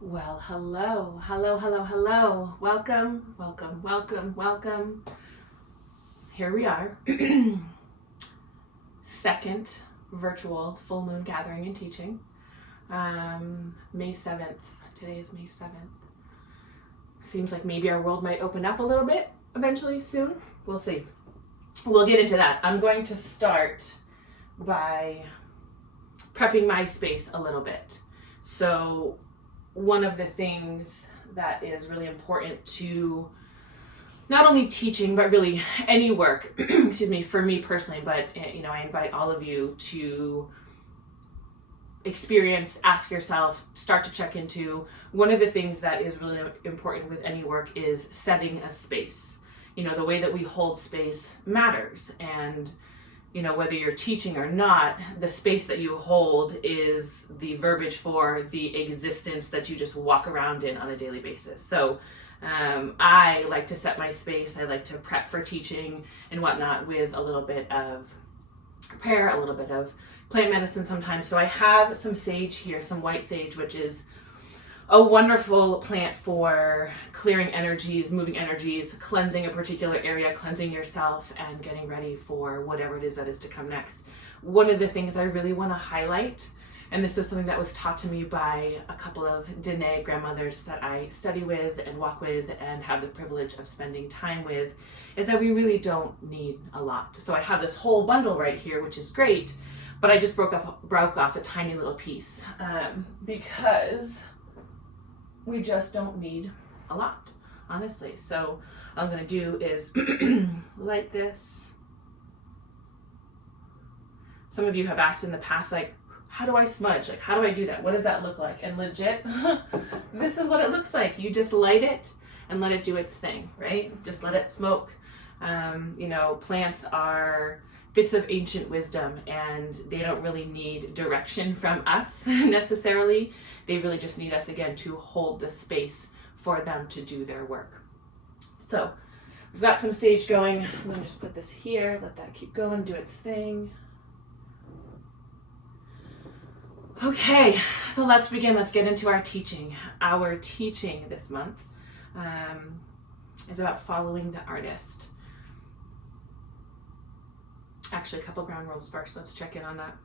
Well, hello, hello, hello, hello. Welcome, welcome, welcome, welcome. Here we are. Second virtual full moon gathering and teaching. May 7th. Today is May 7th. Seems like maybe our world might open up a little bit eventually soon. We'll see. We'll get into that. I'm going to start by prepping my space a little bit. So one of the things that is really important to not only teaching, but really any work, excuse me, for me personally, but I invite all of you to experience, ask yourself, start to check into. One of the things that is really important with any work is setting a space. The way that we hold space matters. And whether you're teaching or not, the space that you hold is the verbiage for the existence that you just walk around in on a daily basis. So I like to set my space. I like to prep for teaching and whatnot with a little bit of prayer, a little bit of plant medicine sometimes. So I have some sage here, some white sage, which is a wonderful plant for clearing energies, moving energies, cleansing a particular area, cleansing yourself, and getting ready for whatever it is that is to come next. One of the things I really want to highlight, and this is something that was taught to me by a couple of Dene grandmothers that I study with and walk with and have the privilege of spending time with, is that we really don't need a lot. So I have this whole bundle right here, which is great, but I just broke off a tiny little piece because we just don't need a lot, honestly. So all I'm going to do is light this. Some of you have asked in the past, like, how do I smudge? Like, how do I do that? What does that look like? And legit, this is what it looks like. You just light it and let it do its thing, right? Just let it smoke. Plants are bits of ancient wisdom, and they don't really need direction from us necessarily. They really just need us, again, to hold the space for them to do their work. So we've got some sage going. I'm going to just put this here, let that keep going, do its thing. Okay, so let's begin. Let's get into our teaching. Our teaching this month is about following the artist. Actually, a couple ground rules first. Let's check in on that.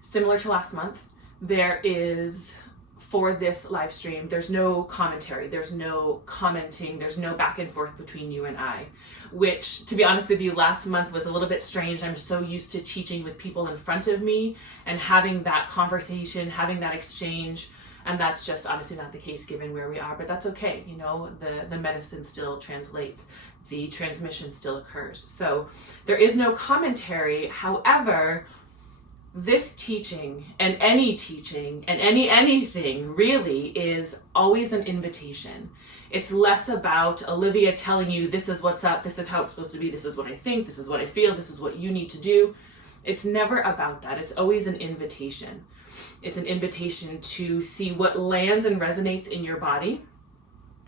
Similar to last month, there is, for this live stream, there's no commentary, there's no commenting, there's no back and forth between you and I, which, to be honest with you, last month was a little bit strange. I'm so used to teaching with people in front of me and having that conversation, having that exchange, and that's just obviously not the case given where we are, but that's okay. The medicine still translates. The transmission still occurs. So there is no commentary. However, this teaching and any anything really is always an invitation. It's less about Olivia telling you, this is what's up, this is how it's supposed to be, this is what I think, this is what I feel, this is what you need to do. It's never about that. It's always an invitation. It's an invitation to see what lands and resonates in your body.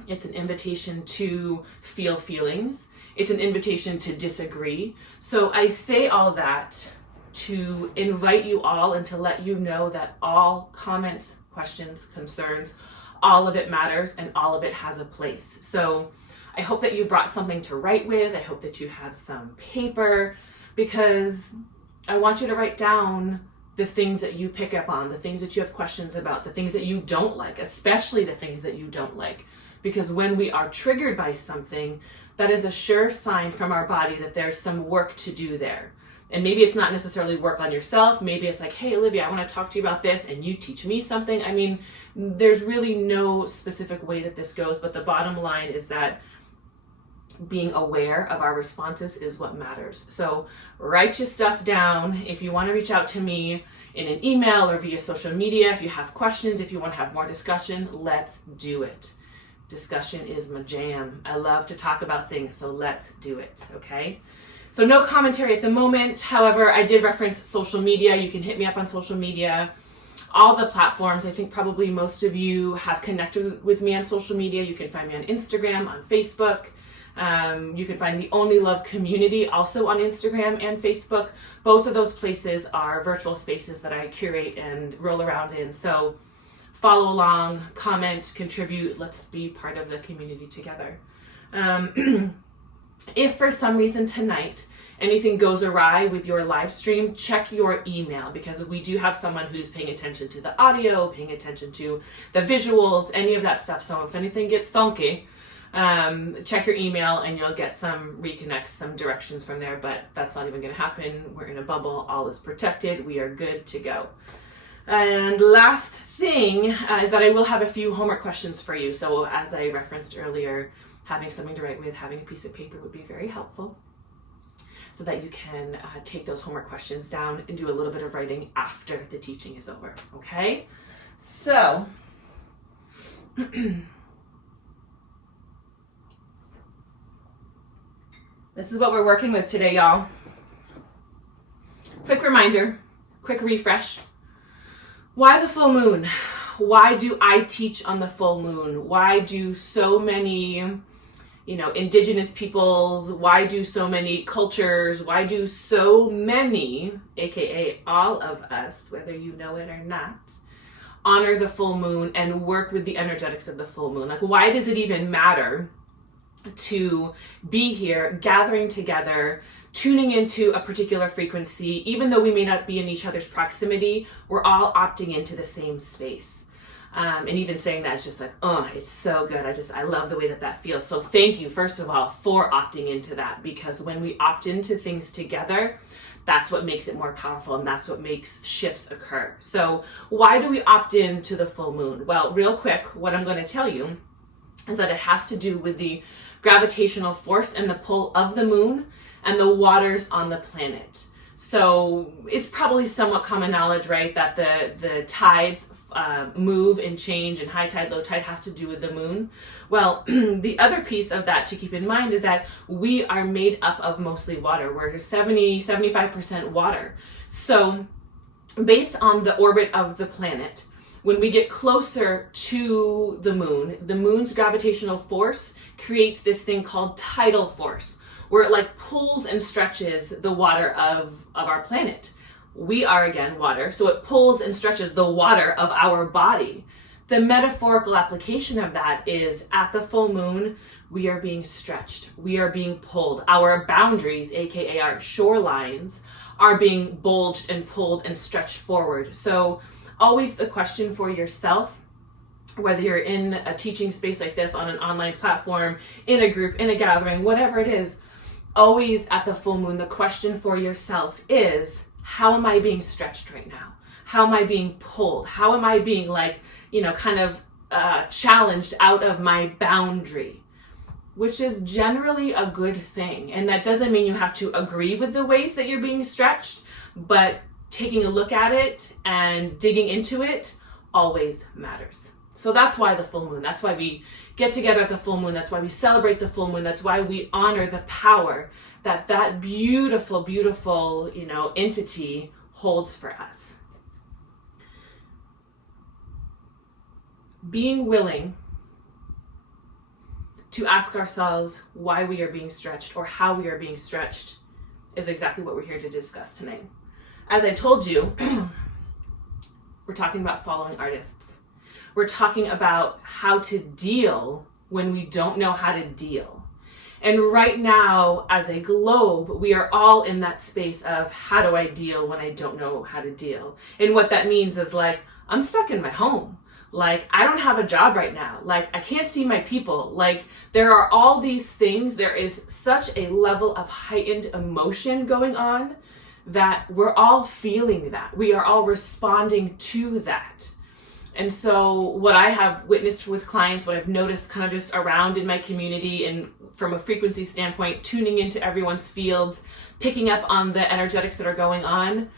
It's an invitation to feel feelings. It's an invitation to disagree. So I say all that to invite you all and to let you know that all comments, questions, concerns, all of it matters and all of it has a place. So I hope that you brought something to write with. I hope that you have some paper, because I want you to write down the things that you pick up on, the things that you have questions about, the things that you don't like, especially the things that you don't like. Because when we are triggered by something, that is a sure sign from our body that there's some work to do there. And maybe it's not necessarily work on yourself. Maybe it's like, hey, Olivia, I want to talk to you about this and you teach me something. I mean, there's really no specific way that this goes, but the bottom line is that being aware of our responses is what matters. So write your stuff down. If you want to reach out to me in an email or via social media, if you have questions, if you want to have more discussion, let's do it. Discussion is my jam. I love to talk about things, so let's do it, okay? So no commentary at the moment. However, I did reference social media. You can hit me up on social media. All the platforms, I think probably most of you have connected with me on social media. You can find me on Instagram, on Facebook. You can find the Only Love community also on Instagram and Facebook. Both of those places are virtual spaces that I curate and roll around in. So follow along, comment, contribute. Let's be part of the community together. If for some reason tonight anything goes awry with your live stream, check your email, because we do have someone who's paying attention to the audio, paying attention to the visuals, any of that stuff. So if anything gets funky, check your email and you'll get some reconnects, some directions from there, but that's not even going to happen. We're in a bubble. All is protected. We are good to go. And last thing is that I will have a few homework questions for you. So as I referenced earlier, having something to write with, having a piece of paper would be very helpful, so that you can take those homework questions down and do a little bit of writing after the teaching is over, okay? So, this is what we're working with today, y'all. Quick reminder, quick refresh. Why the full moon? Why do I teach on the full moon? Why do so many indigenous peoples, why do so many cultures, why do so many, aka all of us, whether you know it or not, honor the full moon and work with the energetics of the full moon? Like, why does it even matter to be here, gathering together, tuning into a particular frequency? Even though we may not be in each other's proximity, we're all opting into the same space. And even saying that is just like, oh, it's so good. I love the way that feels. So thank you, first of all, for opting into that, because when we opt into things together, that's what makes it more powerful, and that's what makes shifts occur. So why do we opt into the full moon? Well, real quick, what I'm going to tell you is that it has to do with the gravitational force and the pull of the moon and the waters on the planet. So it's probably somewhat common knowledge, right, that the tides move and change, and high tide, low tide has to do with the moon. Well, the other piece of that to keep in mind is that we are made up of mostly water. We're 75% water. So based on the orbit of the planet, when we get closer to the moon's gravitational force creates this thing called tidal force, where it like pulls and stretches the water of our planet. We are, again, water, so it pulls and stretches the water of our body. The metaphorical application of that is at the full moon, we are being stretched. We are being pulled. Our boundaries, aka our shorelines, are being bulged and pulled and stretched forward. So always the question for yourself, whether you're in a teaching space like this, on an online platform, in a group, in a gathering, whatever it is, always at the full moon, the question for yourself is, how am I being stretched right now? How am I being pulled? How am I being challenged out of my boundary? Which is generally a good thing. And that doesn't mean you have to agree with the ways that you're being stretched, but taking a look at it and digging into it always matters. So that's why the full moon. That's why we get together at the full moon. That's why we celebrate the full moon. That's why we honor the power that beautiful, beautiful, entity holds for us. Being willing to ask ourselves why we are being stretched or how we are being stretched is exactly what we're here to discuss tonight. As I told you, we're talking about following artists. We're talking about how to deal when we don't know how to deal. And right now, as a globe, we are all in that space of how do I deal when I don't know how to deal? And what that means is like, I'm stuck in my home. Like, I don't have a job right now. Like, I can't see my people. Like, there are all these things. There is such a level of heightened emotion going on that we're all feeling that. We are all responding to that. And so what I have witnessed with clients, what I've noticed kind of just around in my community and from a frequency standpoint, tuning into everyone's fields, picking up on the energetics that are going on,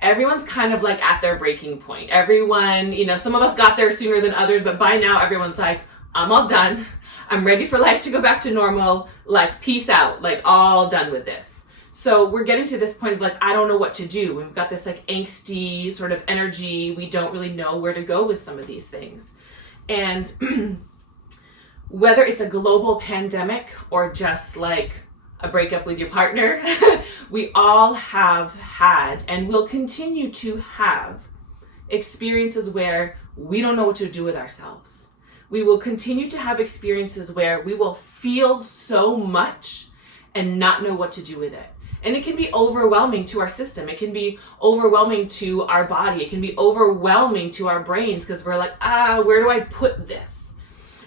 everyone's kind of like at their breaking point. Everyone, some of us got there sooner than others, but by now everyone's like, I'm all done. I'm ready for life to go back to normal. Like, peace out, like all done with this. So we're getting to this point of like, I don't know what to do. We've got this like angsty sort of energy. We don't really know where to go with some of these things. And whether it's a global pandemic or just like a breakup with your partner, we all have had and will continue to have experiences where we don't know what to do with ourselves. We will continue to have experiences where we will feel so much and not know what to do with it. And it can be overwhelming to our system. It can be overwhelming to our body. It can be overwhelming to our brains because we're like, where do I put this?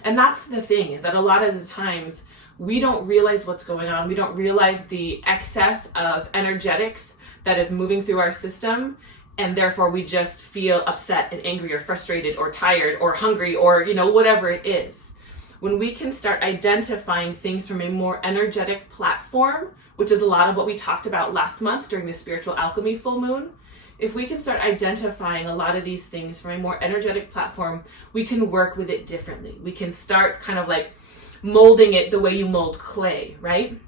And that's the thing, is that a lot of the times we don't realize what's going on. We don't realize the excess of energetics that is moving through our system. And therefore we just feel upset and angry or frustrated or tired or hungry or, whatever it is. When we can start identifying things from a more energetic platform, which is a lot of what we talked about last month during the spiritual alchemy full moon, if we can start identifying a lot of these things from a more energetic platform, we can work with it differently. We can start kind of like molding it the way you mold clay, right?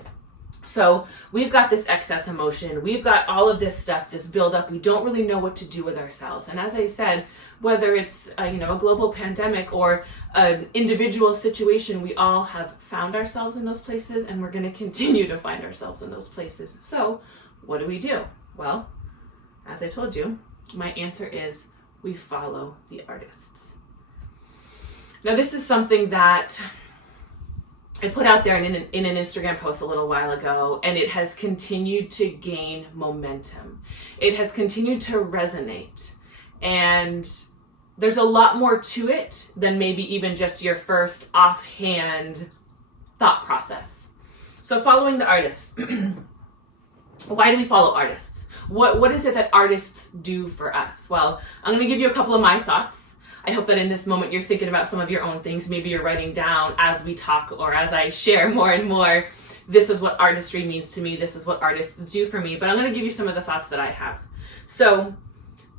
So we've got this excess emotion. We've got all of this stuff, this buildup. We don't really know what to do with ourselves. And as I said, whether it's a global pandemic or an individual situation, we all have found ourselves in those places, and we're going to continue to find ourselves in those places. So what do? Well, as I told you, my answer is we follow the artists. Now, this is something that I put out there in an Instagram post a little while ago, and it has continued to gain momentum. It has continued to resonate, and there's a lot more to it than maybe even just your first offhand thought process. So following the artists. Why do we follow artists? What is it that artists do for us? Well, I'm going to give you a couple of my thoughts. I hope that in this moment you're thinking about some of your own things. Maybe you're writing down as we talk or as I share more and more, this is what artistry means to me. This is what artists do for me. But I'm going to give you some of the thoughts that I have. So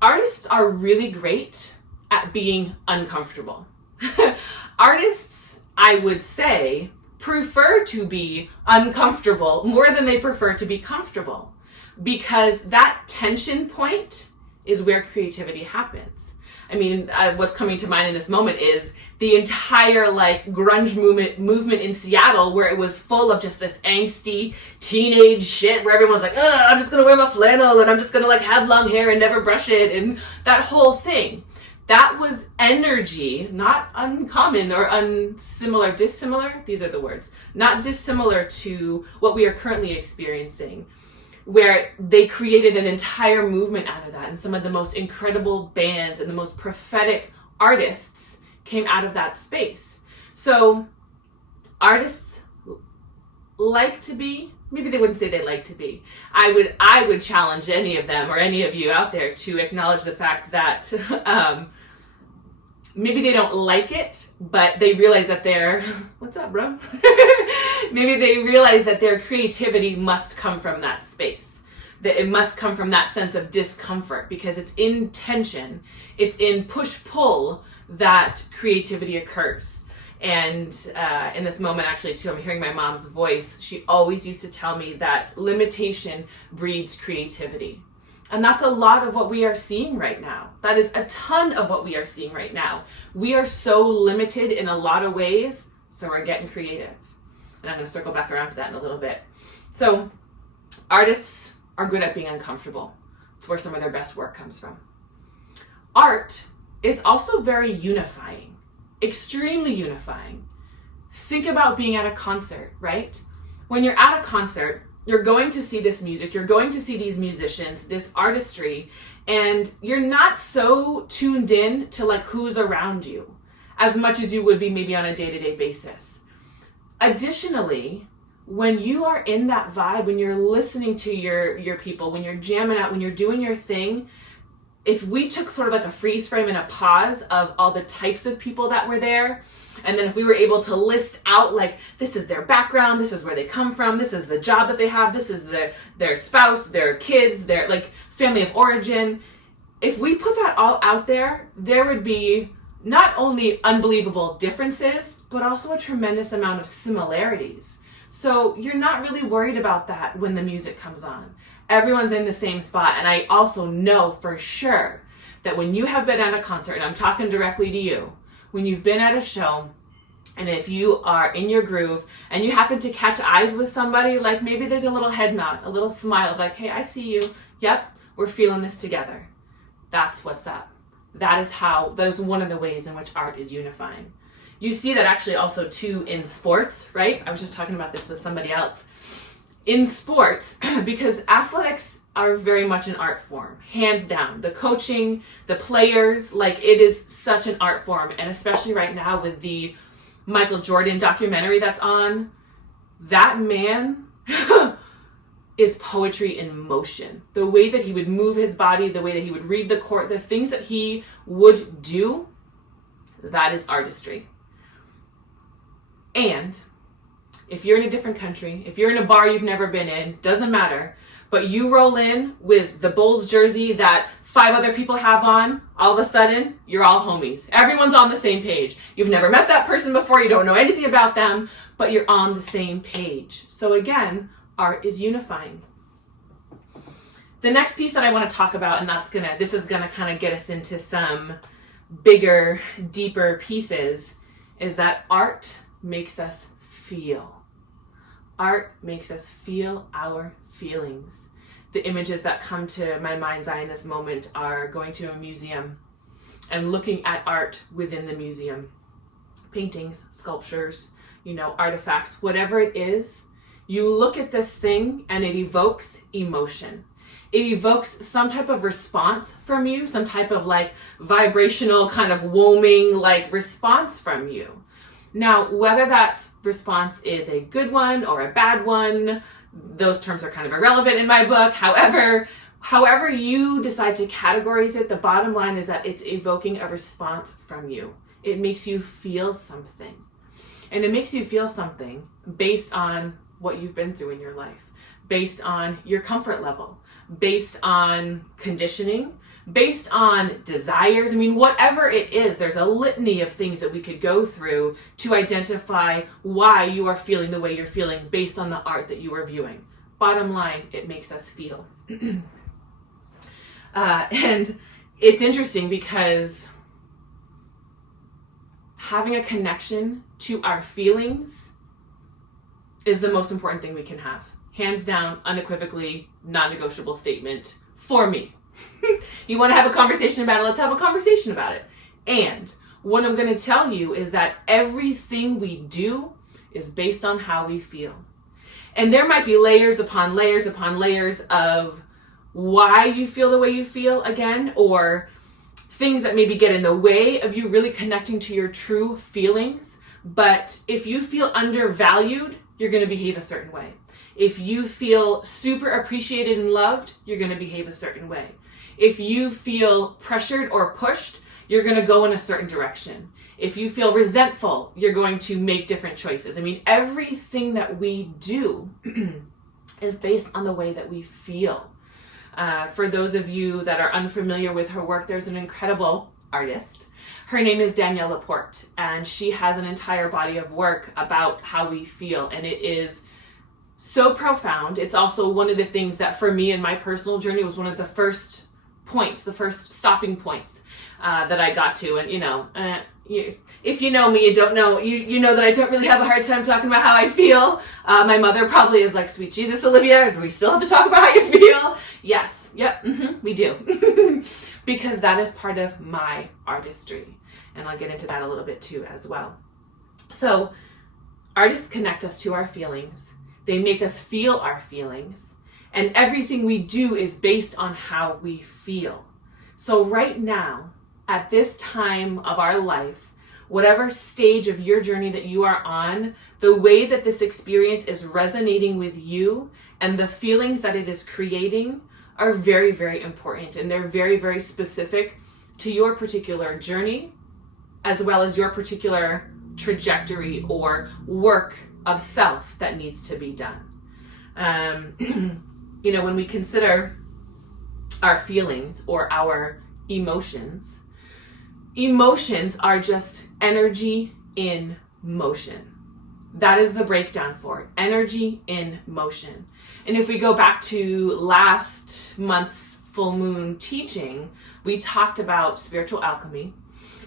artists are really great at being uncomfortable. Artists, I would say, prefer to be uncomfortable more than they prefer to be comfortable, because that tension point is where creativity happens. I mean, what's coming to mind in this moment is the entire grunge movement in Seattle, where it was full of just this angsty teenage shit where everyone's like, I'm just going to wear my flannel and I'm just going to have long hair and never brush it. And that whole thing, that was energy, not uncommon or dissimilar. These are the words, not dissimilar to what we are currently experiencing, where they created an entire movement out of that. And some of the most incredible bands and the most prophetic artists came out of that space. So artists like to be, maybe they wouldn't say they like to be. I would challenge any of them or any of you out there to acknowledge the fact that maybe they don't like it, but they realize that what's up, bro? Maybe they realize that their creativity must come from that space, that it must come from that sense of discomfort, because it's in tension, it's in push-pull that creativity occurs. And in this moment, actually, too, I'm hearing my mom's voice. She always used to tell me that limitation breeds creativity. And that's a lot of what we are seeing right now. That is a ton of what we are seeing right now. We are so limited in a lot of ways, so we're getting creative. And I'm going to circle back around to that in a little bit. So artists are good at being uncomfortable. It's where some of their best work comes from. Art is also very unifying, extremely unifying. Think about being at a concert, right? When you're at a concert, you're going to see this music, you're going to see these musicians, this artistry, and you're not so tuned in to who's around you as much as you would be maybe on a day-to-day basis. Additionally, when you are in that vibe, when you're listening to your people, when you're jamming out, when you're doing your thing, if we took sort of a freeze frame and a pause of all the types of people that were there, and then if we were able to list out this is their background, this is where they come from, this is the job that they have, this is their spouse, their kids, their family of origin. If we put that all out there, there would be not only unbelievable differences, but also a tremendous amount of similarities. So you're not really worried about that when the music comes on. Everyone's in the same spot. And I also know for sure that when you have been at a concert, and I'm talking directly to you, when you've been at a show, and if you are in your groove and you happen to catch eyes with somebody, maybe there's a little head nod, a little smile of hey, I see you. Yep, we're feeling this together. That's what's up. That is one of the ways in which art is unifying. You see that actually also too in sports, right? I was just talking about this with somebody else. In sports, because athletics are very much an art form, hands down. The coaching, the players, like it is such an art form. And especially right now with the Michael Jordan documentary that's on, that man is poetry in motion. The way that he would move his body, the way that he would read the court, the things that he would do, that is artistry. And if you're in a different country, if you're in a bar you've never been in, doesn't matter, but you roll in with the Bulls jersey that 5 other people have on, all of a sudden, you're all homies. Everyone's on the same page. You've never met that person before, you don't know anything about them, but you're on the same page. So again, art is unifying. The next piece that I want to talk about, and this is gonna kind of get us into some bigger, deeper pieces, is that art makes us feel. Art makes us feel our feelings. The images that come to my mind's eye in this moment are going to a museum and looking at art within the museum. Paintings, sculptures, artifacts, whatever it is, you look at this thing and it evokes emotion. It evokes some type of response from you, some type of like vibrational kind of woming like response from you. Now, whether that response is a good one or a bad one, those terms are kind of irrelevant in my book. However you decide to categorize it, the bottom line is that it's evoking a response from you. It makes you feel something. And it makes you feel something based on what you've been through in your life, based on your comfort level, based on conditioning, based on desires. I mean, whatever it is, there's a litany of things that we could go through to identify why you are feeling the way you're feeling based on the art that you are viewing. Bottom line, it makes us feel. And it's interesting because having a connection to our feelings is the most important thing we can have. Hands down, unequivocally, non-negotiable statement for me. You want to have a conversation about it? Let's have a conversation about it. And what I'm going to tell you is that everything we do is based on how we feel. And there might be layers upon layers upon layers of why you feel the way you feel again, or things that maybe get in the way of you really connecting to your true feelings. But if you feel undervalued, you're going to behave a certain way. If you feel super appreciated and loved, you're going to behave a certain way. If you feel pressured or pushed, you're going to go in a certain direction. If you feel resentful, you're going to make different choices. I mean, everything that we do is based on the way that we feel. For those of you that are unfamiliar with her work, there's an incredible artist. Her name is Danielle Laporte, and she has an entire body of work about how we feel, and it is so profound. It's also one of the things that for me in my personal journey was one of the first points, the first stopping points that I got to. And if you know me, you don't know, you know that I don't really have a hard time talking about how I feel. My mother probably is like, sweet Jesus, Olivia, do we still have to talk about how you feel? Yes, yep, we do. Because that is part of my artistry. And I'll get into that a little bit too as well. So artists connect us to our feelings. They make us feel our feelings. And everything we do is based on how we feel. So right now, at this time of our life, whatever stage of your journey that you are on, the way that this experience is resonating with you and the feelings that it is creating are very, very important. And they're very, very specific to your particular journey, as well as your particular trajectory or work of self that needs to be done. When we consider our feelings or our emotions are just energy in motion. That is the breakdown for it. Energy in motion. And if we go back to last month's full moon teaching, we talked about spiritual alchemy,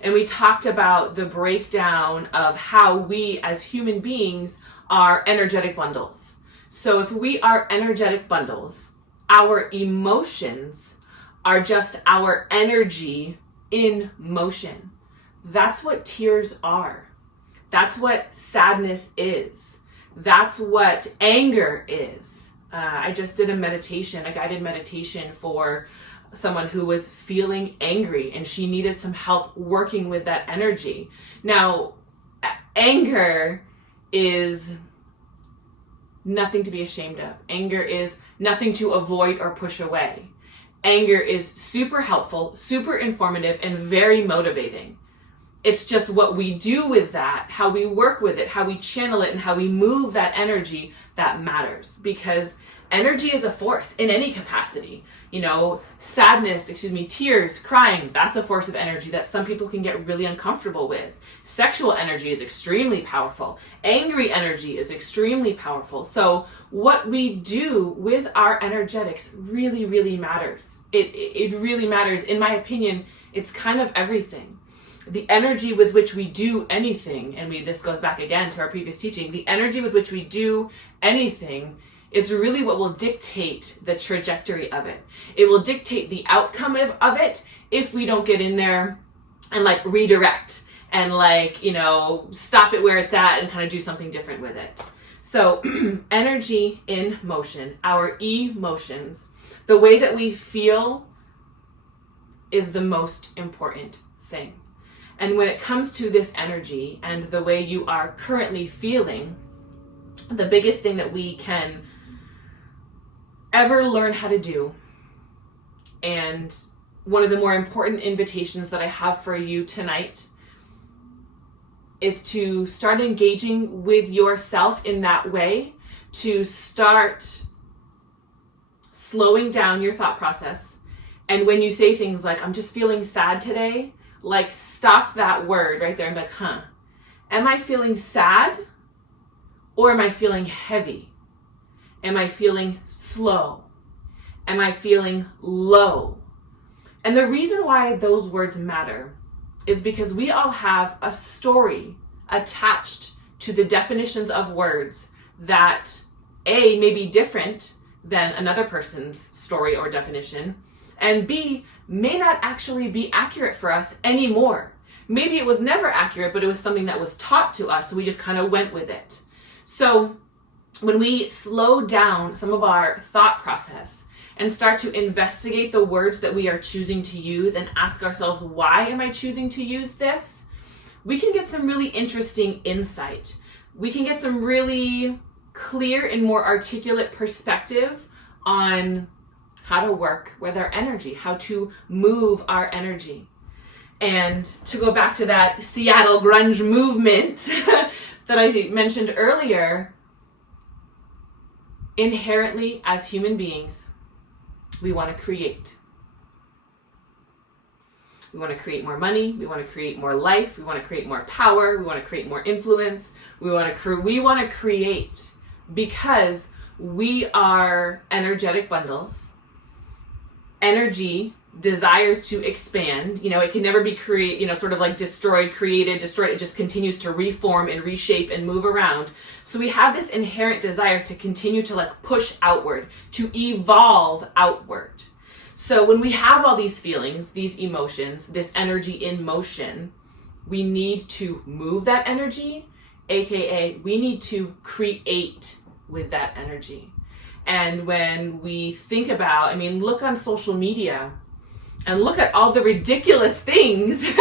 and we talked about the breakdown of how we as human beings are energetic bundles. So if we are energetic bundles, our emotions are just our energy in motion. That's what tears are. That's what sadness is. That's what anger is. I just did a guided meditation for someone who was feeling angry, and she needed some help working with that energy. Now, anger is nothing to be ashamed of. Anger is nothing to avoid or push away. Anger is super helpful, super informative, and very motivating. It's just what we do with that, how we work with it, how we channel it, and how we move that energy that matters. Because energy is a force in any capacity. Tears, crying, that's a force of energy that some people can get really uncomfortable with. Sexual energy is extremely powerful. Angry energy is extremely powerful. So what we do with our energetics really, really matters. It really matters. In my opinion, it's kind of everything. The energy with which we do anything, and this goes back again to our previous teaching, the energy with which we do anything is really what will dictate the trajectory of it. It will dictate the outcome of it if we don't get in there and redirect and stop it where it's at and kind of do something different with it. So energy in motion, our emotions, the way that we feel is the most important thing. And when it comes to this energy and the way you are currently feeling, the biggest thing that we can ever learn how to do, and one of the more important invitations that I have for you tonight, is to start engaging with yourself in that way, to start slowing down your thought process. And when you say things like, I'm just feeling sad today, stop that word right there and be like, am I feeling sad? Or am I feeling heavy? Am I feeling slow? Am I feeling low? And the reason why those words matter is because we all have a story attached to the definitions of words that A, may be different than another person's story or definition, and B, may not actually be accurate for us anymore. Maybe it was never accurate, but it was something that was taught to us, so we just kind of went with it. So when we slow down some of our thought process and start to investigate the words that we are choosing to use and ask ourselves, why am I choosing to use this? We can get some really interesting insight. We can get some really clear and more articulate perspective on how to work with our energy, how to move our energy. And to go back to that Seattle grunge movement that I mentioned earlier, inherently as human beings, we want to create. We want to create more money. We want to create more life. We want to create more power. We want to create more influence. We want to create because we are energetic bundles. Energy desires to expand. It can never be destroyed, created, destroyed. It just continues to reform and reshape and move around. So we have this inherent desire to continue to push outward, to evolve outward. So when we have all these feelings, these emotions, this energy in motion, we need to move that energy, aka we need to create with that energy. And when we think about, look on social media and look at all the ridiculous things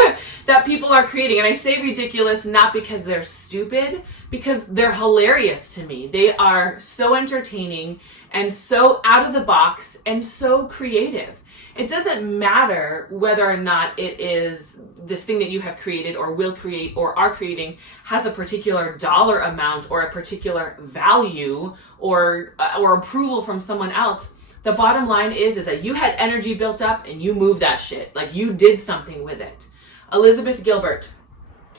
that people are creating. And I say ridiculous not because they're stupid, because they're hilarious to me. They are so entertaining and so out of the box and so creative. It doesn't matter whether or not it is this thing that you have created or will create or are creating has a particular dollar amount or a particular value or approval from someone else. The bottom line is that you had energy built up and you moved that shit. You did something with it. Elizabeth Gilbert,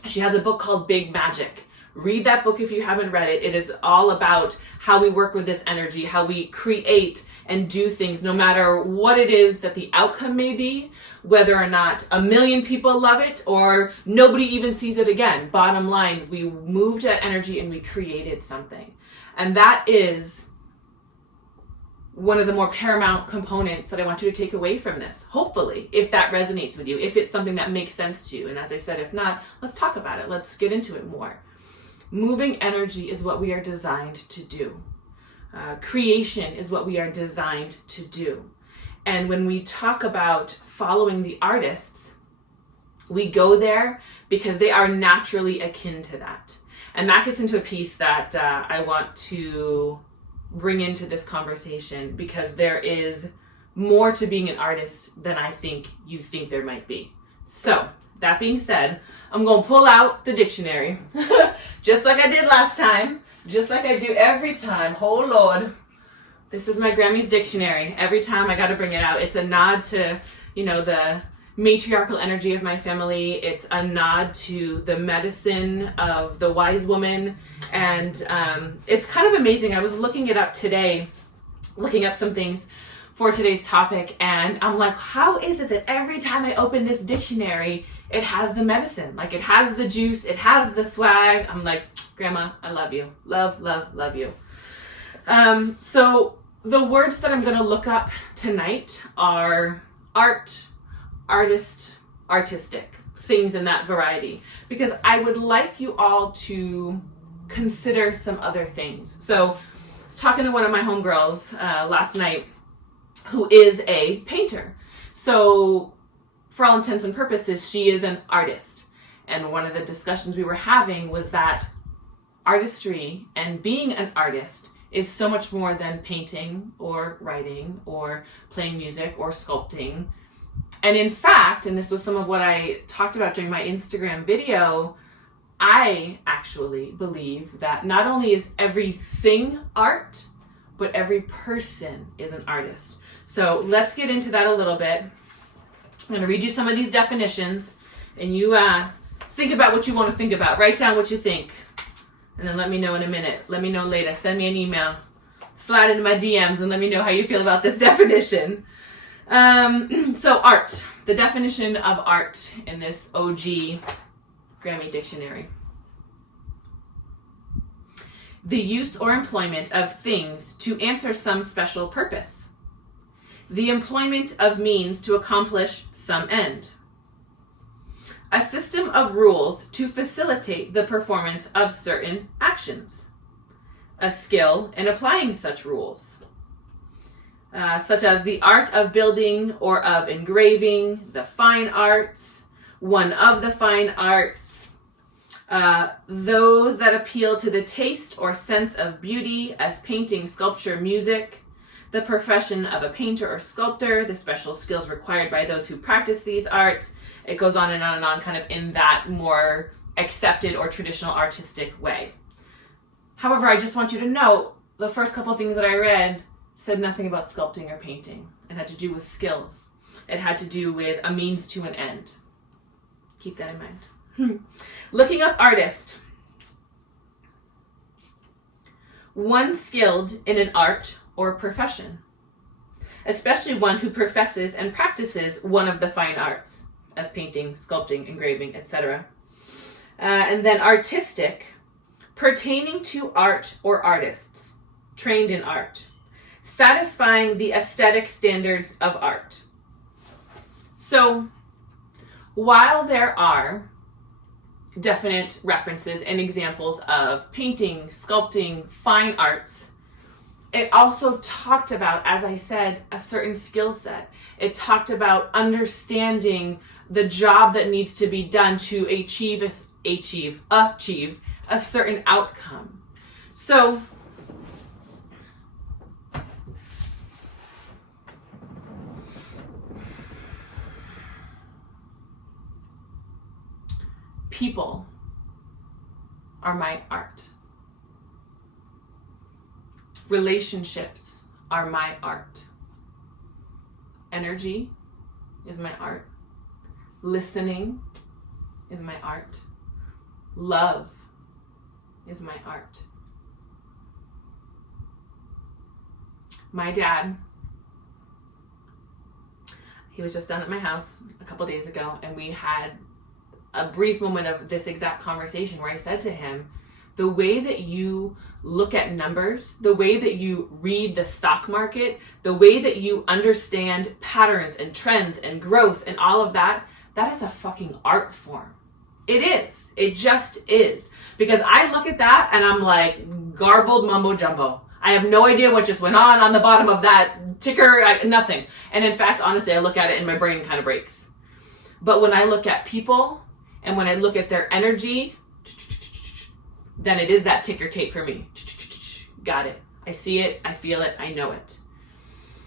she has a book called Big Magic. Read that book if you haven't read it. It is all about how we work with this energy, how we create and do things no matter what it is that the outcome may be, whether or not 1 million people love it or nobody even sees it again. Bottom line, we moved that energy and we created something. And that is one of the more paramount components that I want you to take away from this. Hopefully, if that resonates with you, if it's something that makes sense to you. And as I said, if not, let's talk about it. Let's get into it more. Moving energy is what we are designed to do. Creation is what we are designed to do. And when we talk about following the artists, we go there because they are naturally akin to that. And that gets into a piece that I want to bring into this conversation, because there is more to being an artist than I think you think there might be. So, that being said, I'm going to pull out the dictionary, just like I did last time, just like I do every time. Oh Lord, this is my Grammy's dictionary. Every time I got to bring it out. It's a nod to, the matriarchal energy of my family. It's a nod to the medicine of the wise woman. And it's kind of amazing. I was looking it up today, looking up some things for today's topic. And I'm like, how is it that every time I open this dictionary, it has the medicine? Like, it has the juice, it has the swag. I'm like, Grandma, I love you. Love, love, love you. So the words that I'm going to look up tonight are art, artist, artistic, things in that variety, because I would like you all to consider some other things. So I was talking to one of my homegirls last night who is a painter. So for all intents and purposes, she is an artist. And one of the discussions we were having was that artistry and being an artist is so much more than painting or writing or playing music or sculpting. And in fact, and this was some of what I talked about during my Instagram video, I actually believe that not only is everything art, but every person is an artist. So let's get into that a little bit. I'm going to read you some of these definitions, and you think about what you want to think about. Write down what you think, and then let me know in a minute. Let me know later. Send me an email. Slide into my DMs and let me know how you feel about this definition. So art, the definition of art in this OG Grammy dictionary. The use or employment of things to answer some special purpose. The employment of means to accomplish some end. A system of rules to facilitate the performance of certain actions. A skill in applying such rules. Such as the art of building or of engraving, the fine arts, one of the fine arts, those that appeal to the taste or sense of beauty as painting, sculpture, music, the profession of a painter or sculptor, the special skills required by those who practice these arts. It goes on and on and on, kind of in that more accepted or traditional artistic way. However, I just want you to know the first couple of things that I read said nothing about sculpting or painting. It had to do with skills. It had to do with a means to an end. Keep that in mind. Looking up artist. One skilled in an art or profession, especially one who professes and practices one of the fine arts, as painting, sculpting, engraving, etc. And then artistic, pertaining to art or artists, trained in art, satisfying the aesthetic standards of art. So, while there are definite references and examples of painting, sculpting, fine arts, it also talked about, as I said, a certain skill set. It talked about understanding the job that needs to be done to achieve a certain outcome. So, people are my art. Relationships are my art. Energy is my art. Listening is my art. Love is my art. My dad, he was just down at my house a couple days ago, and we had a brief moment of this exact conversation where I said to him, the way that you look at numbers, the way that you read the stock market, the way that you understand patterns and trends and growth and all of that, that is a fucking art form. It is. It just is. Because I look at that and I'm like, garbled mumbo jumbo. I have no idea what just went on the bottom of that ticker, nothing. And in fact, honestly, I look at it and my brain kind of breaks. But when I look at people and when I look at their energy, then it is that ticker tape for me. Got it. I see it. I feel it. I know it.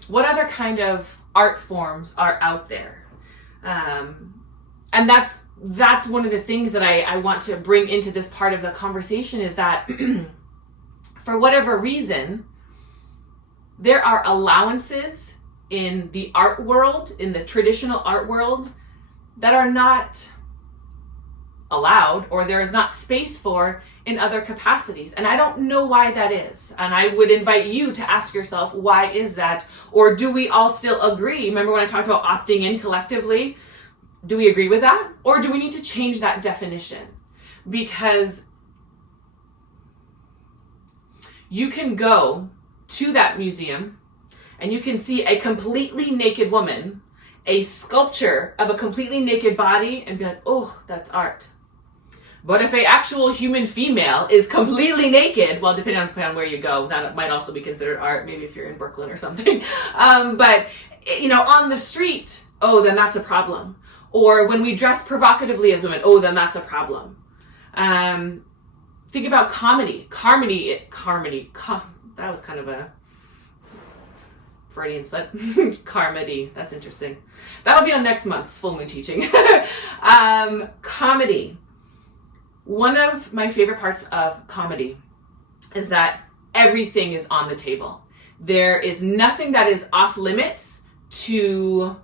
What other kind of art forms are out there? And that's one of the things that I want to bring into this part of the conversation is that for whatever reason, there are allowances in the art world, in the traditional art world, that are not allowed or there is not space for in other capacities. And I don't know why that is. And I would invite you to ask yourself, why is that? Or do we all still agree? Remember when I talked about opting in collectively? Do we agree with that? Or do we need to change that definition? Because you can go to that museum and you can see a completely naked woman, a sculpture of a completely naked body, and be like, oh, that's art. But if an actual human female is completely naked, well, depending on where you go, that might also be considered art, maybe if you're in Brooklyn or something. But, on the street, oh, then that's a problem. Or when we dress provocatively as women, oh, then that's a problem. Think about comedy. That was kind of a Freudian slip. Carmody. That's interesting. That'll be on next month's full moon teaching. Comedy. One of my favorite parts of comedy is that everything is on the table. There is nothing that is off limits to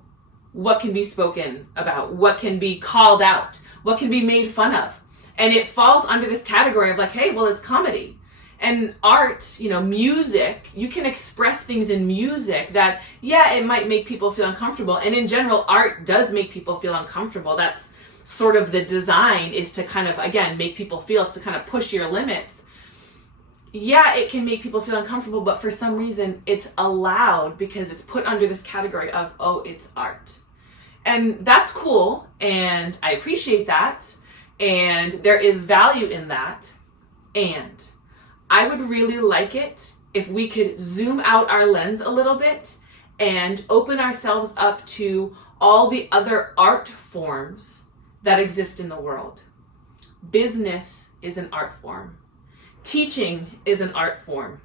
what can be spoken about, what can be called out, what can be made fun of. And it falls under this category of like, hey, well, it's comedy. And art, music, you can express things in music that, yeah, it might make people feel uncomfortable. And in general, art does make people feel uncomfortable. That's sort of the design, is to kind of, again, make people feel, is to kind of push your limits. Yeah, it can make people feel uncomfortable, but for some reason it's allowed because it's put under this category of, oh, it's art. And that's cool, and I appreciate that, and there is value in that. And I would really like it if we could zoom out our lens a little bit and open ourselves up to all the other art forms that exist in the world. Business is an art form. Teaching is an art form.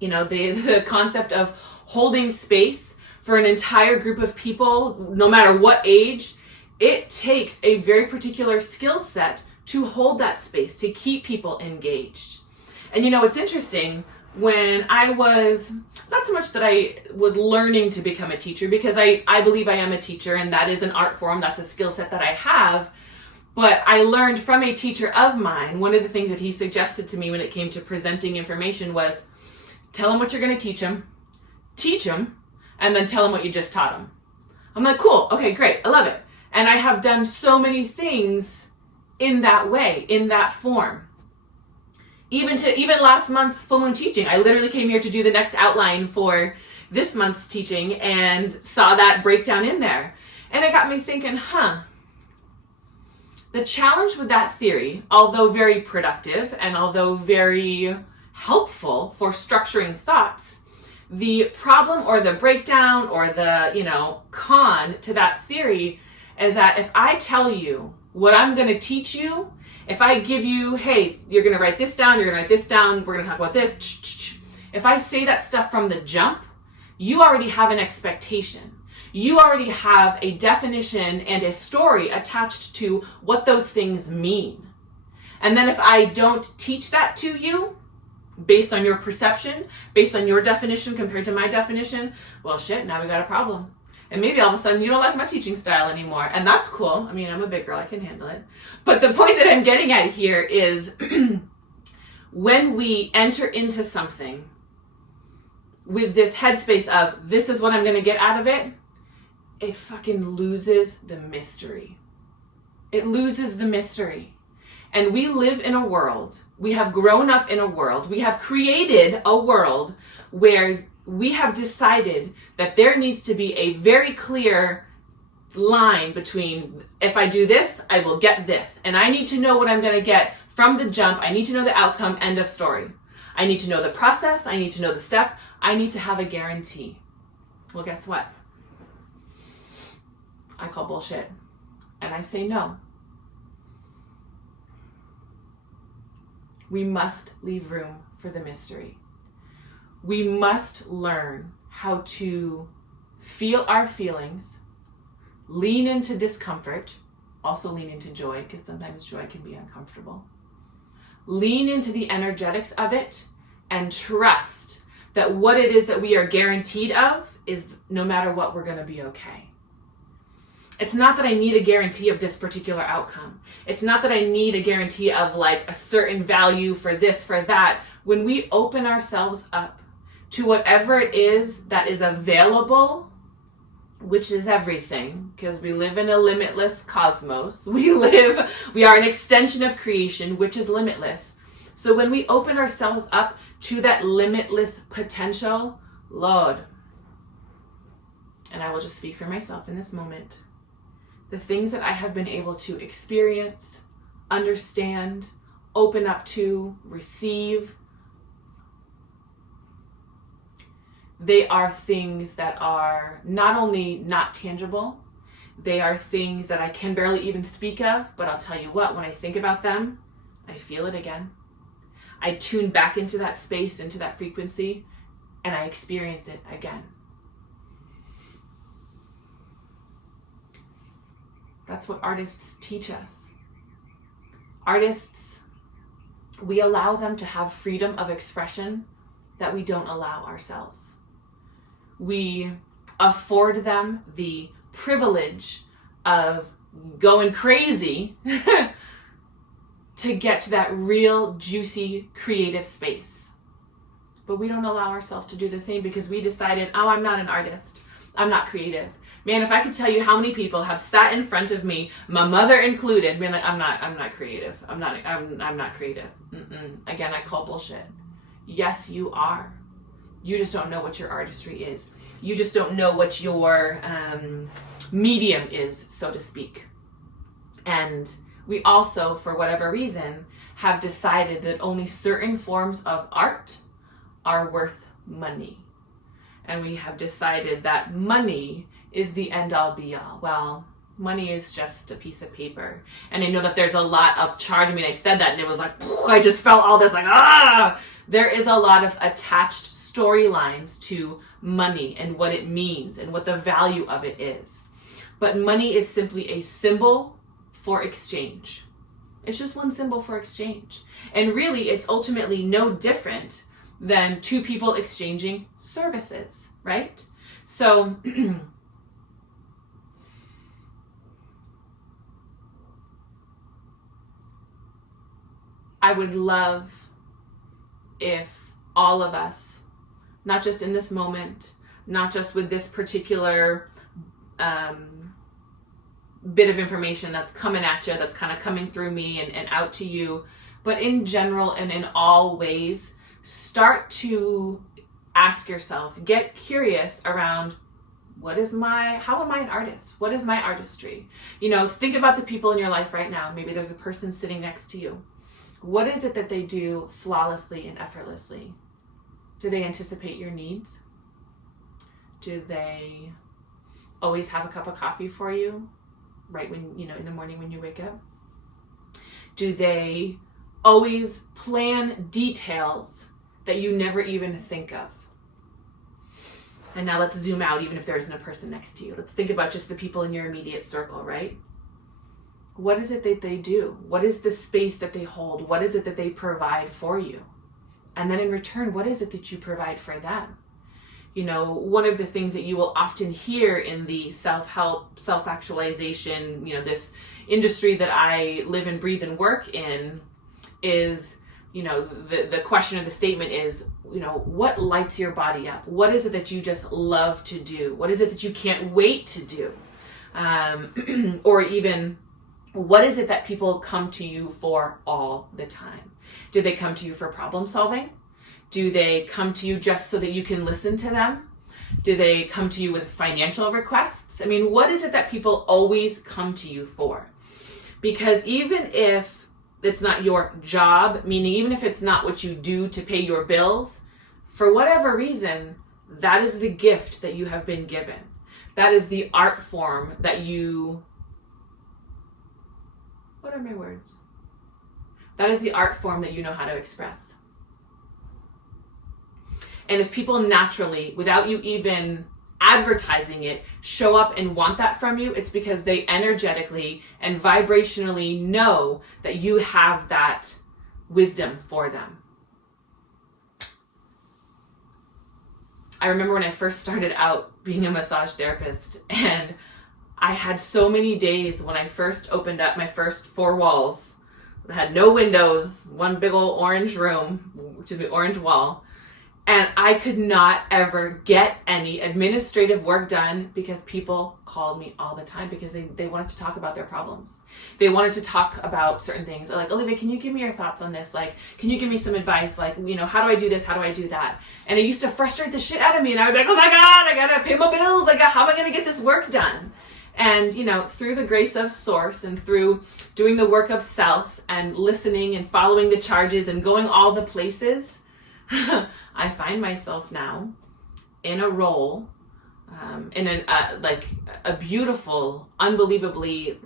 The concept of holding space for an entire group of people, no matter what age, it takes a very particular skill set to hold that space, to keep people engaged. And it's interesting, when I was, not so much that I was learning to become a teacher, because I believe I am a teacher and that is an art form, that's a skill set that I have. But I learned from a teacher of mine, one of the things that he suggested to me when it came to presenting information was, tell them what you're going to teach them, and then tell them what you just taught them. I'm like, cool, okay, great, I love it. And I have done so many things in that way, in that form. Even last month's full moon teaching, I literally came here to do the next outline for this month's teaching and saw that breakdown in there. And it got me thinking, the challenge with that theory, although very productive and although very helpful for structuring thoughts, the problem or the breakdown or the, con to that theory is that if I tell you what I'm going to teach you, if I give you, hey, you're going to write this down, we're going to talk about this. If I say that stuff from the jump, you already have an expectation. You already have a definition and a story attached to what those things mean. And then if I don't teach that to you, based on your perception, based on your definition compared to my definition, well, shit, now we got a problem. And maybe all of a sudden you don't like my teaching style anymore. And that's cool. I mean, I'm a big girl, I can handle it. But the point that I'm getting at here is when we enter into something with this headspace of, this is what I'm going to get out of it, it fucking loses the mystery. It loses the mystery. And we live in a world, we have grown up in a world, we have created a world where we have decided that there needs to be a very clear line between, if I do this, I will get this. And I need to know what I'm going to get from the jump. I need to know the outcome, end of story. I need to know the process. I need to know the step. I need to have a guarantee. Well, guess what? I call bullshit. And I say no. We must leave room for the mystery. We must learn how to feel our feelings, lean into discomfort, also lean into joy, because sometimes joy can be uncomfortable. Lean into the energetics of it and trust that what it is that we are guaranteed of is no matter what, we're going to be okay. It's not that I need a guarantee of this particular outcome. It's not that I need a guarantee of like a certain value for this, for that. When we open ourselves up to whatever it is that is available, which is everything, because we live in a limitless cosmos. We are an extension of creation, which is limitless. So when we open ourselves up to that limitless potential, Lord, and I will just speak for myself in this moment, the things that I have been able to experience, understand, open up to, receive, they are things that are not only not tangible, they are things that I can barely even speak of, but I'll tell you what, when I think about them, I feel it again. I tune back into that space, into that frequency, and I experience it again. That's what artists teach us. Artists, we allow them to have freedom of expression that we don't allow ourselves. We afford them the privilege of going crazy to get to that real, juicy, creative space. But we don't allow ourselves to do the same because we decided, oh, I'm not an artist. I'm not creative. Man, if I could tell you how many people have sat in front of me, my mother included, being like, I'm not creative. I'm not creative. Again, I call bullshit. Yes, you are. You just don't know what your artistry is. You just don't know what your medium is, so to speak. And we also, for whatever reason, have decided that only certain forms of art are worth money. And we have decided that money is the end-all be-all. Well, money is just a piece of paper. And I know that there's a lot of charge. I mean, I said that and it was like, I just felt all this like, ah! There is a lot of attached storylines to money and what it means and what the value of it is. But money is simply a symbol for exchange. It's just one symbol for exchange. And really, it's ultimately no different than two people exchanging services, right? So I would love if all of us, not just in this moment, not just with this particular bit of information that's coming at you, that's kind of coming through me and out to you, but in general and in all ways, start to ask yourself, get curious around how am I an artist? What is my artistry? You know, think about the people in your life right now. Maybe there's a person sitting next to you. What is it that they do flawlessly and effortlessly? Do they anticipate your needs? Do they always have a cup of coffee for you right when, in the morning when you wake up? Do they always plan details that you never even think of? And now let's zoom out, even if there isn't a person next to you. Let's think about just the people in your immediate circle, right? What is it that they do? What is the space that they hold? What is it that they provide for you? And then in return, what is it that you provide for them? You know, one of the things that you will often hear in the self-help, self-actualization, this industry that I live and breathe and work in is, the question of the statement is, what lights your body up? What is it that you just love to do? What is it that you can't wait to do? Or even What is it that people come to you for all the time? Do they come to you for problem solving? Do they come to you just so that you can listen to them? Do they come to you with financial requests? I mean, what is it that people always come to you for? Because even if it's not your job, meaning even if it's not what you do to pay your bills, for whatever reason, that is the gift that you have been given. That is the art form that you... What are my words? That is the art form that you know how to express. And if people naturally, without you even advertising it, show up and want that from you, it's because they energetically and vibrationally know that you have that wisdom for them. I remember when I first started out being a massage therapist, and I had so many days when I first opened up my first 4 walls that had no windows, one big old orange orange wall. And I could not ever get any administrative work done because people called me all the time because they wanted to talk about their problems. They wanted to talk about certain things. They're like, Olivia, can you give me your thoughts on this? Like, can you give me some advice? Like, how do I do this? How do I do that? And it used to frustrate the shit out of me. And I would be like, oh my God, I gotta pay my bills. Like, how am I gonna get this work done? And, through the grace of Source and through doing the work of self and listening and following the charges and going all the places, I find myself now in a role, in a beautiful, unbelievably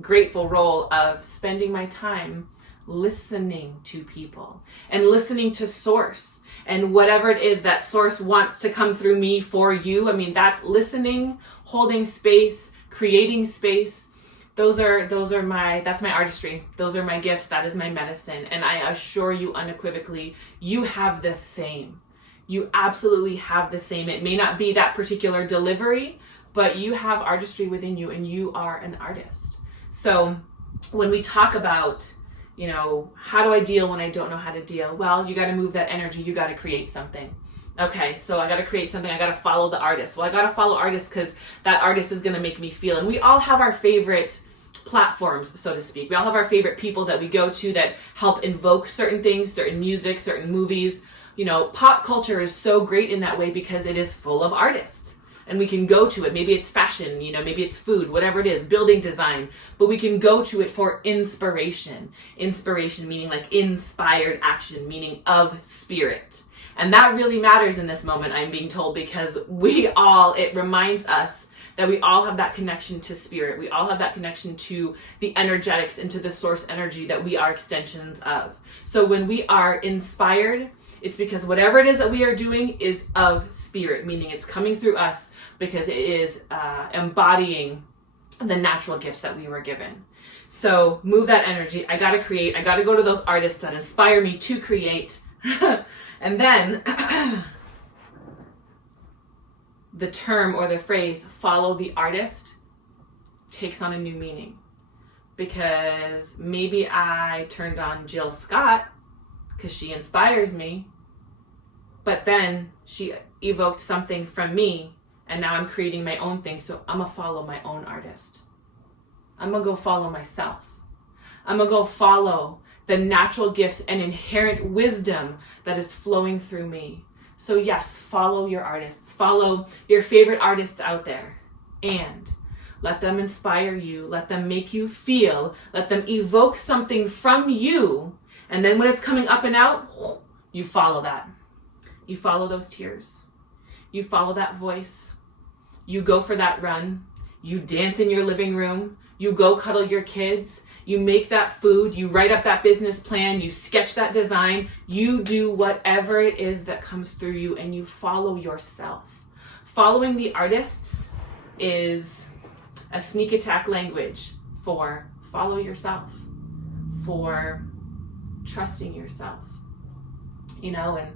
grateful role of spending my time listening to people and listening to Source and whatever it is that Source wants to come through me for you. I mean, that's listening, holding space, creating space. That's my artistry. Those are my gifts. That is my medicine. And I assure you unequivocally, you have the same. You absolutely have the same. It may not be that particular delivery, but you have artistry within you and you are an artist. So when we talk about, how do I deal when I don't know how to deal? Well, you got to move that energy. You got to create something. Okay, so I got to create something. I got to follow the artist. Well, I got to follow artists because that artist is going to make me feel. And we all have our favorite platforms, so to speak. We all have our favorite people that we go to that help invoke certain things, certain music, certain movies. Pop culture is so great in that way because it is full of artists. And we can go to it. Maybe it's fashion, maybe it's food, whatever it is, building design. But we can go to it for inspiration. Inspiration meaning inspired action, meaning of spirit. And that really matters in this moment, I'm being told, because it reminds us that we all have that connection to spirit. We all have that connection to the energetics and to the source energy that we are extensions of. So when we are inspired, it's because whatever it is that we are doing is of spirit, meaning it's coming through us because it is embodying the natural gifts that we were given. So move that energy. I got to create. I got to go to those artists that inspire me to create. And then the term or the phrase follow the artist takes on a new meaning, because maybe I turned on Jill Scott because she inspires me, but then she evoked something from me and now I'm creating my own thing. So I'm gonna follow my own artist. I'm gonna go follow myself. I'm gonna go follow the natural gifts and inherent wisdom that is flowing through me. So yes, follow your artists. Follow your favorite artists out there and let them inspire you. Let them make you feel. Let them evoke something from you. And then when it's coming up and out, you follow that. You follow those tears. You follow that voice. You go for that run. You dance in your living room. You go cuddle your kids. You make that food, you write up that business plan, you sketch that design, you do whatever it is that comes through you and you follow yourself. Following the artists is a sneak attack language for follow yourself, for trusting yourself. And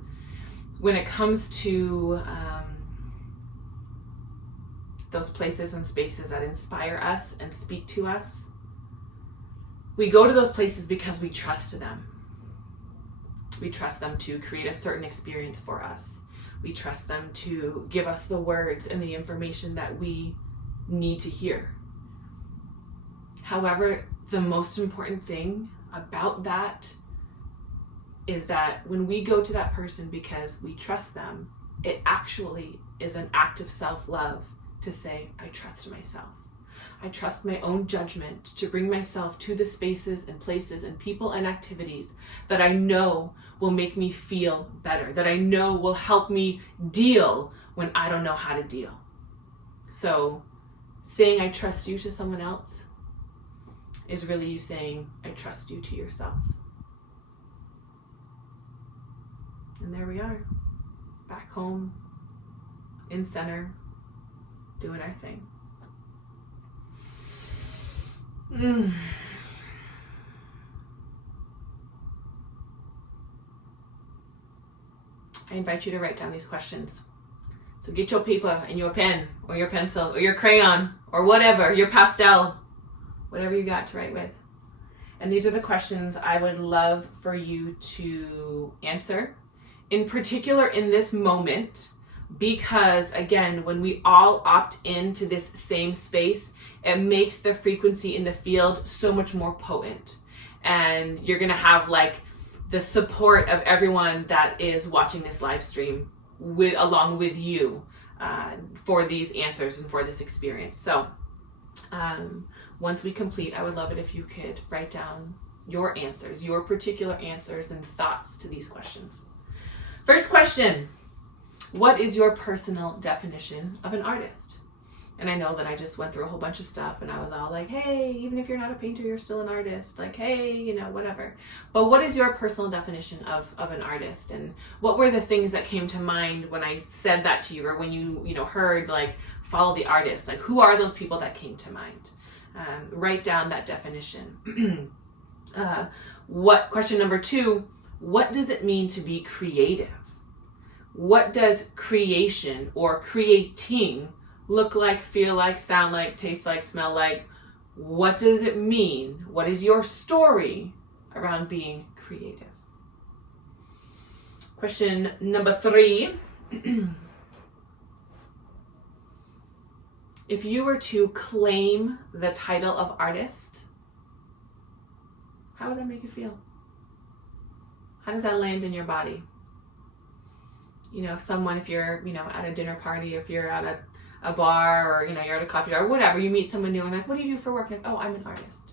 when it comes to those places and spaces that inspire us and speak to us, we go to those places because we trust them. We trust them to create a certain experience for us. We trust them to give us the words and the information that we need to hear. However, the most important thing about that is that when we go to that person because we trust them, it actually is an act of self-love to say, I trust myself. I trust my own judgment to bring myself to the spaces and places and people and activities that I know will make me feel better, that I know will help me deal when I don't know how to deal. So saying I trust you to someone else is really you saying I trust you to yourself. And there we are, back home, in center, doing our thing. I invite you to write down these questions. So get your paper and your pen or your pencil or your crayon or whatever, your pastel, whatever you got to write with. And these are the questions I would love for you to answer, in particular in this moment, because again, when we all opt into this same space, it makes the frequency in the field so much more potent. And you're gonna have like the support of everyone that is watching this live stream along with you for these answers and for this experience. So once we complete, I would love it if you could write down your answers, your particular answers and thoughts to these questions. First question, what is your personal definition of an artist? And I know that I just went through a whole bunch of stuff and I was all like, hey, even if you're not a painter, you're still an artist. Like, hey, you know, whatever. But what is your personal definition of an artist? And what were the things that came to mind when I said that to you, or when you heard like, follow the artist? Like, who are those people that came to mind? Write down that definition. Question number 2, what does it mean to be creative? What does creation or creating look like, feel like, sound like, taste like, smell like? What does it mean? What is your story around being creative? Question number 3. If you were to claim the title of artist, how would that make you feel? How does that land in your body? You know, if you're, at a dinner party, if you're at a bar, or, you're at a coffee bar, or whatever, you meet someone new and like, what do you do for work? Like, oh, I'm an artist.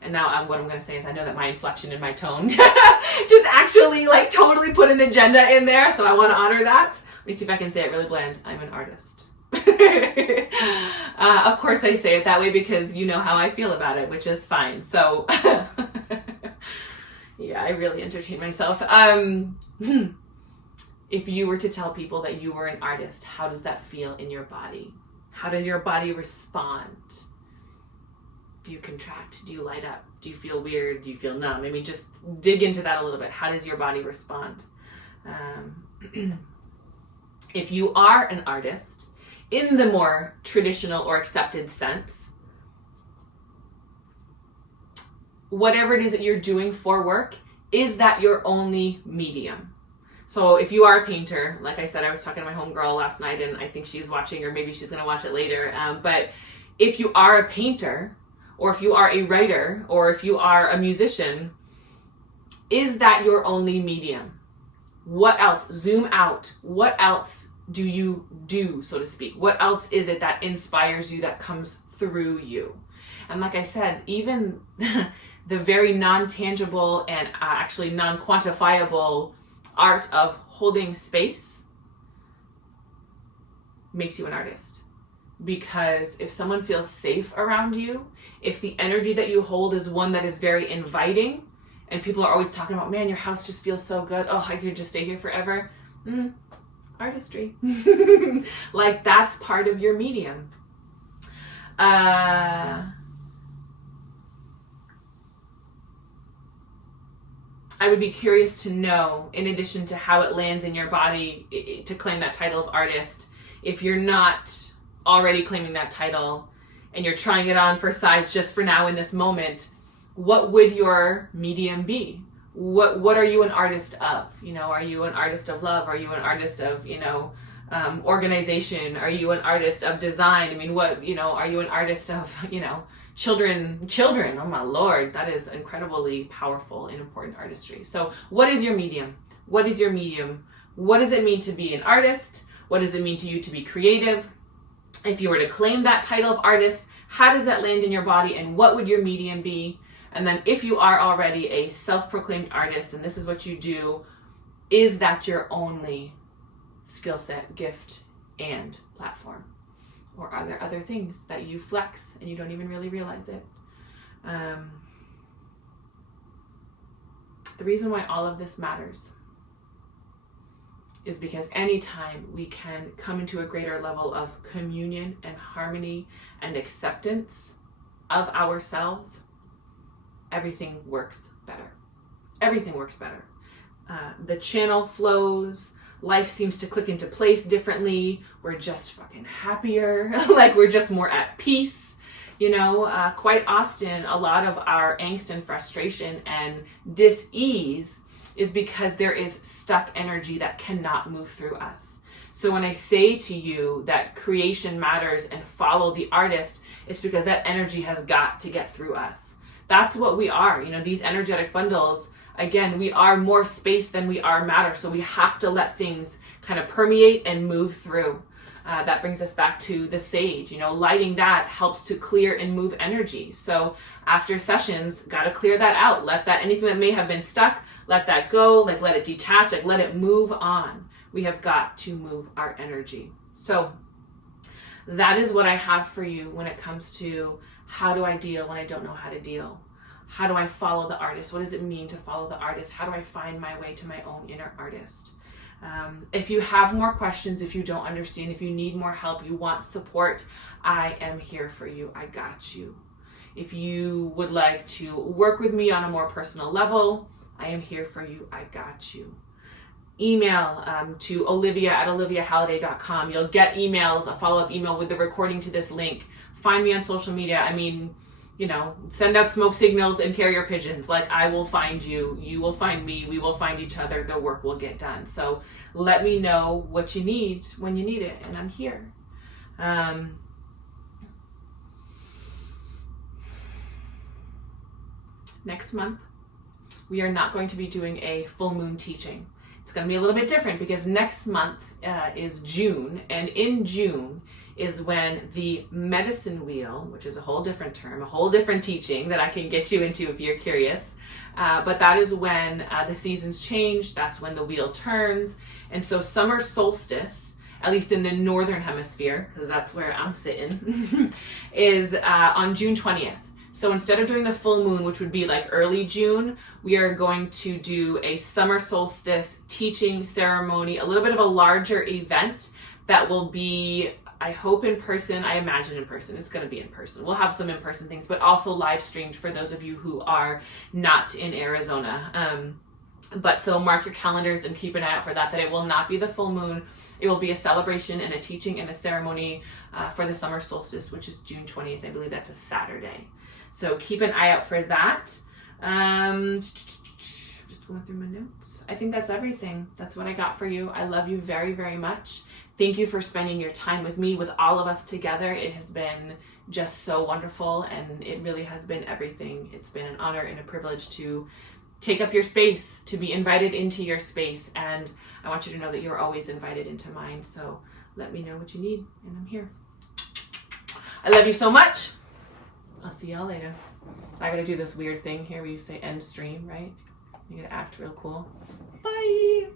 And now what I'm going to say is I know that my inflection and my tone just actually like totally put an agenda in there. So I want to honor that. Let me see if I can say it really bland. I'm an artist. Of course I say it that way because you know how I feel about it, which is fine. So yeah, I really entertain myself. If you were to tell people that you were an artist, how does that feel in your body? How does your body respond? Do you contract? Do you light up? Do you feel weird? Do you feel numb? I mean, just dig into that a little bit. How does your body respond? If you are an artist, in the more traditional or accepted sense, whatever it is that you're doing for work, is that your only medium? So if you are a painter, like I said, I was talking to my homegirl last night and I think she's watching, or maybe she's going to watch it later. But if you are a painter, or if you are a writer, or if you are a musician, is that your only medium? What else? Zoom out. What else do you do, so to speak? What else is it that inspires you, that comes through you? And like I said, even the very non-tangible and actually non-quantifiable art of holding space makes you an artist. Because if someone feels safe around you, if the energy that you hold is one that is very inviting, and people are always talking about, man, your house just feels so good. Oh, I could just stay here forever. Artistry. Like, that's part of your medium. I would be curious to know, in addition to how it lands in your body to claim that title of artist, if you're not already claiming that title and you're trying it on for size just for now in this moment, what would your medium be? What are you an artist of? Are you an artist of love? Are you an artist of, organization? Are you an artist of design? I mean, what, you know, are you an artist of, you know, children? Oh my Lord, that is incredibly powerful and important artistry. So what is your medium? What is your medium? What does it mean to be an artist? What does it mean to you to be creative? If you were to claim that title of artist, how does that land in your body, and what would your medium be? And then if you are already a self-proclaimed artist and this is what you do, is that your only skill set, gift, and platform? Or are there other things that you flex and you don't even really realize it? The reason why all of this matters is because anytime we can come into a greater level of communion and harmony and acceptance of ourselves, everything works better. Everything works better. The channel flows, life seems to click into place differently. We're just fucking happier. Like we're just more at peace. You know, quite often a lot of our angst and frustration and dis-ease is because there is stuck energy that cannot move through us. So when I say to you that creation matters and follow the artist, it's because that energy has got to get through us. That's what we are. You know, these energetic bundles, again, we are more space than we are matter. So we have to let things kind of permeate and move through. That brings us back to the sage. You know, lighting that helps to clear and move energy. So after sessions, got to clear that out. Let that, anything that may have been stuck, let that go, like let it detach, like let it move on. We have got to move our energy. So that is what I have for you when it comes to how do I deal when I don't know how to deal? How do I follow the artist? What does it mean to follow the artist? How do I find my way to my own inner artist? If you have more questions, if you don't understand, if you need more help, you want support, I am here for you. I got you. If you would like to work with me on a more personal level, I am here for you. I got you. Email to olivia@oliviahalliday.com. You'll get emails, a follow-up email with the recording to this link. Find me on social media. I mean, you know, send out smoke signals and carrier pigeons. Like, I will find you, you will find me, we will find each other, the work will get done. So let me know what you need when you need it, and I'm here. Next month, we are not going to be doing a full moon teaching. It's going to be a little bit different because next month is June, and in June is when the medicine wheel, which is a whole different term, a whole different teaching that I can get you into if you're curious, but that is when the seasons change, that's when the wheel turns, and so summer solstice, at least in the northern hemisphere, because that's where I'm sitting, is on June 20th. So instead of doing the full moon, which would be like early June, we are going to do a summer solstice teaching ceremony, a little bit of a larger event that will be, I hope in person, I imagine in person, it's going to be in person. We'll have some in-person things, but also live streamed for those of you who are not in Arizona. But so mark your calendars and keep an eye out for that it will not be the full moon. It will be a celebration and a teaching and a ceremony for the summer solstice, which is June 20th. I believe that's a Saturday. So keep an eye out for that. Just going through my notes. I think that's everything. That's what I got for you. I love you very, very much. Thank you for spending your time with me, with all of us together. It has been just so wonderful, and it really has been everything. It's been an honor and a privilege to take up your space, to be invited into your space, and I want you to know that you're always invited into mine. So let me know what you need, and I'm here. I love you so much. I'll see y'all later. I gotta do this weird thing here where you say end stream, right? You gotta act real cool. Bye.